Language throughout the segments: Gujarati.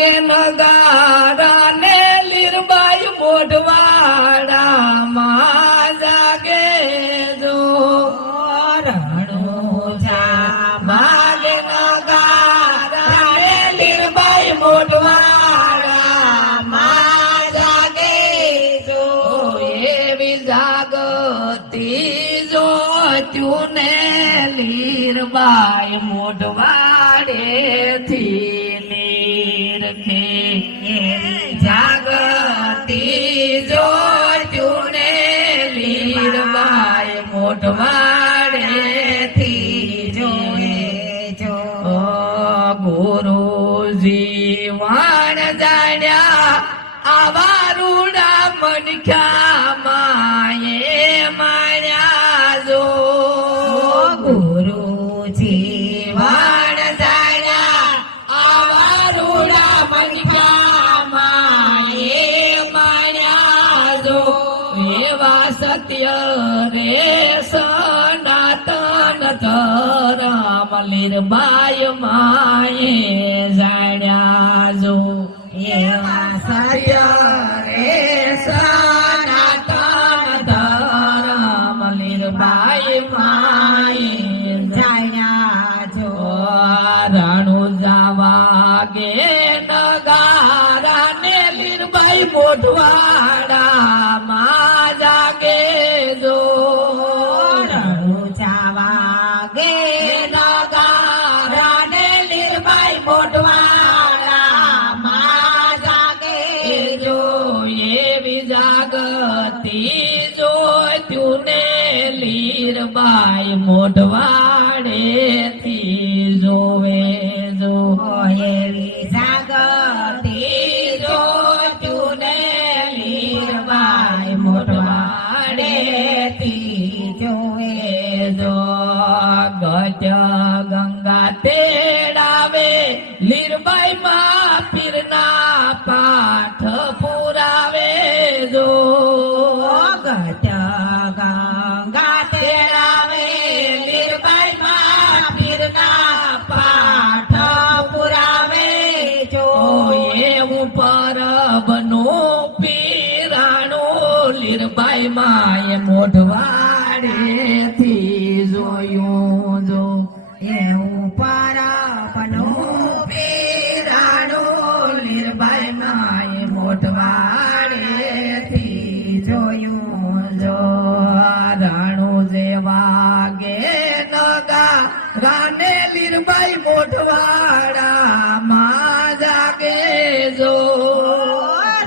વાગે નગારા ને લીરબાઈ મોઢવાડા માં જાગે જો રણુજા વાગે નગારા ને લીરબાઈ મોઢવાડા માં જાગે જો એવી જાગતી જો ચૂને લીરબાઈ મોઢવાડે થી નીરખે જાગતી જો ચૂને લીરબાઈ મોઢવાડે થી જોએ જો ગુરુજી વાણ જાણ્યા આવા રૂડા મનખ્યા માયે માર્યા જો ગુરુજી વાણ જાણ્યા આવા રૂડા મનખ્યા માયે માર્યા જો એવા સત્ય રે સનાતન ધરમ લીરબાઈ માયે જાણ્યા જો એવા સત્ય રે સનાતન ધરમ લીરબાઈ માયે જાણ્યા જો રણુજા વાગે નગારા ને લીરબાઈ મોઢવાડા માં જાગે જો રણુજા વાગે નગારા ને લીરબાઈ મોઢવાડા માં જાગે જો એવી જાગતી જો તુને લીરબાઈ મોઢવાડે થી જોવે જો એવી જાગતી જો તુને લીરબાઈ મોઢવાડે થી જોવે જો ગજ ગંગા તેડાવે લીરબાઈ માં પીરના પાઠ પુરાવે જો ગજ ગંગા તેડાવે લીરબાઈ માં પીરના પાઠ પુરાવે જો એવું પરબનું પીરાણું લીરબાઈ માએ મોઢવાડે થી જોયું જો એવું પરબનું પીરાણું લીરબાઈ માએ મોઢવાડે થી જોયું જો રણુજે વાગે નગારા ને લીરબાઈ મોઢવાડા માં જાગે જો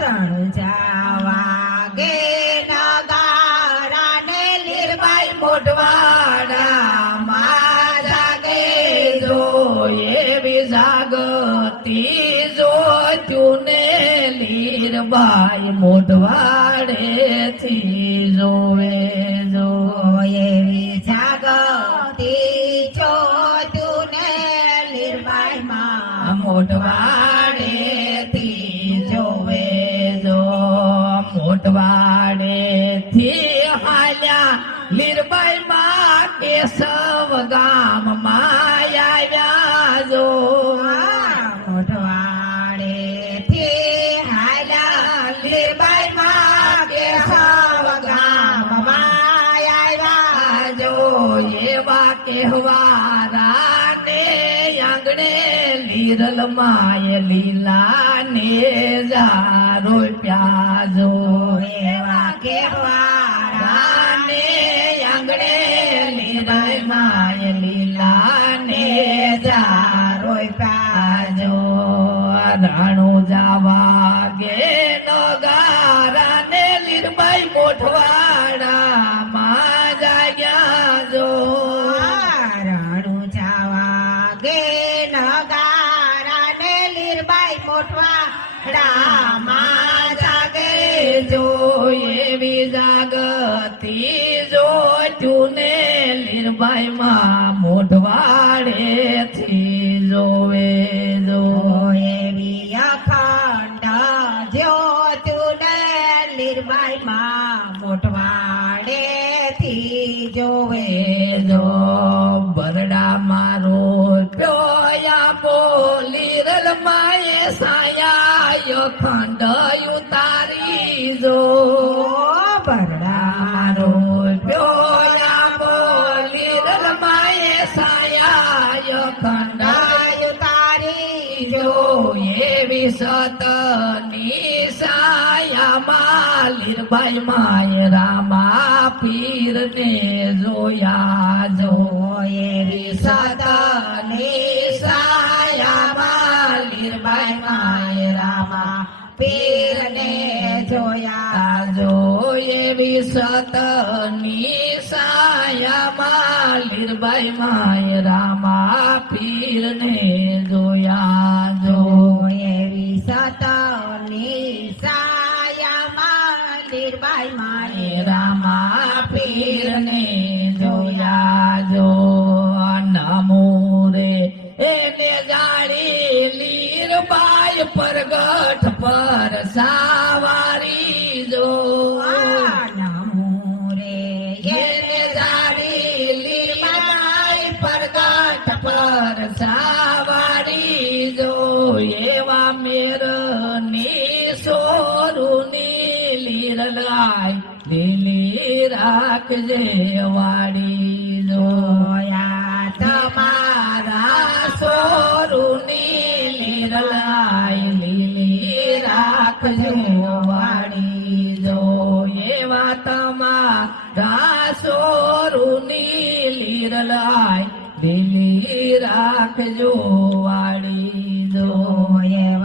રણુજા વાગે નગારા ને લીરબાઈ મોઢવાડા માં જાગે જો એવી જાગતી જો ચૂને લીરબાઈ મોઢવાડે થી જોવે જો એવી જાગતી જો ચૂને લીરબાઈ માં મોઢવાડે થી જોવે જો મોઢવાડે થી હાલ્યા લીરબાઈ માં કેશવ ગામ માં આવ્યા જો મોઢવાડે થી હાલ્યા લીરબાઈ માં કેશવ ગામ માં આવ્યા જો એવા કહેવારા ને આંગણે લીરલ માય લીલા ને જારો પ્યાજો એવા કહેવારા ને આંગણે લીરલ માય લીલા ને જારો પ્યાજો રણુજા વાગે નગારા ને લીરબાઈ મોઢવાડા માં જાગ્યા જો રણુજા વાગે નગારા ને લીરબાઈ મોઢવાડા માં જાગે જો એવી જાગતી જો ચૂને લીરબાઈ માં મોઢવાડે થી જોવે જો એવી અખંડ જ્યોત ને લીરબાઈ માં મોઢવાડે થી જોવે જો બરડા મારો પ્યોયા બોલી રલ માએ સાયા અખંડ ઉતારી જો ભરડારો પ્યોરામો નિર્માએ સાયા અખંડ તારી જો એવી સતની સાયામાં લીરબાઈ માય રામા પીરને જોયા જો એવી સતની સાયામાં લીરબાઈ માય રામા પીરને જોયા જો એવી સતની સાયામાં લીરબાઈ માય રામા પીરને જોયા જો એવી સતની સાયામાં લીરબાઈ માએ રામા પીરને જોયા જો નમો રે એને જાણી લીરબાઈ પરગટ પર સાવારી જો નમો રે એને જાણી લીરબાઈ પરગટ પર સાવારી જો એવા મેરની સોરુની લીરલાઈ લીલી રાખજે વાડી જોયા તમારા સોરુની લીરલાઈ લીલી રાખજો વાડી જો એવા તમારા સોરુની લીરલાઈ લીલી રાખજો વાડી જો એવા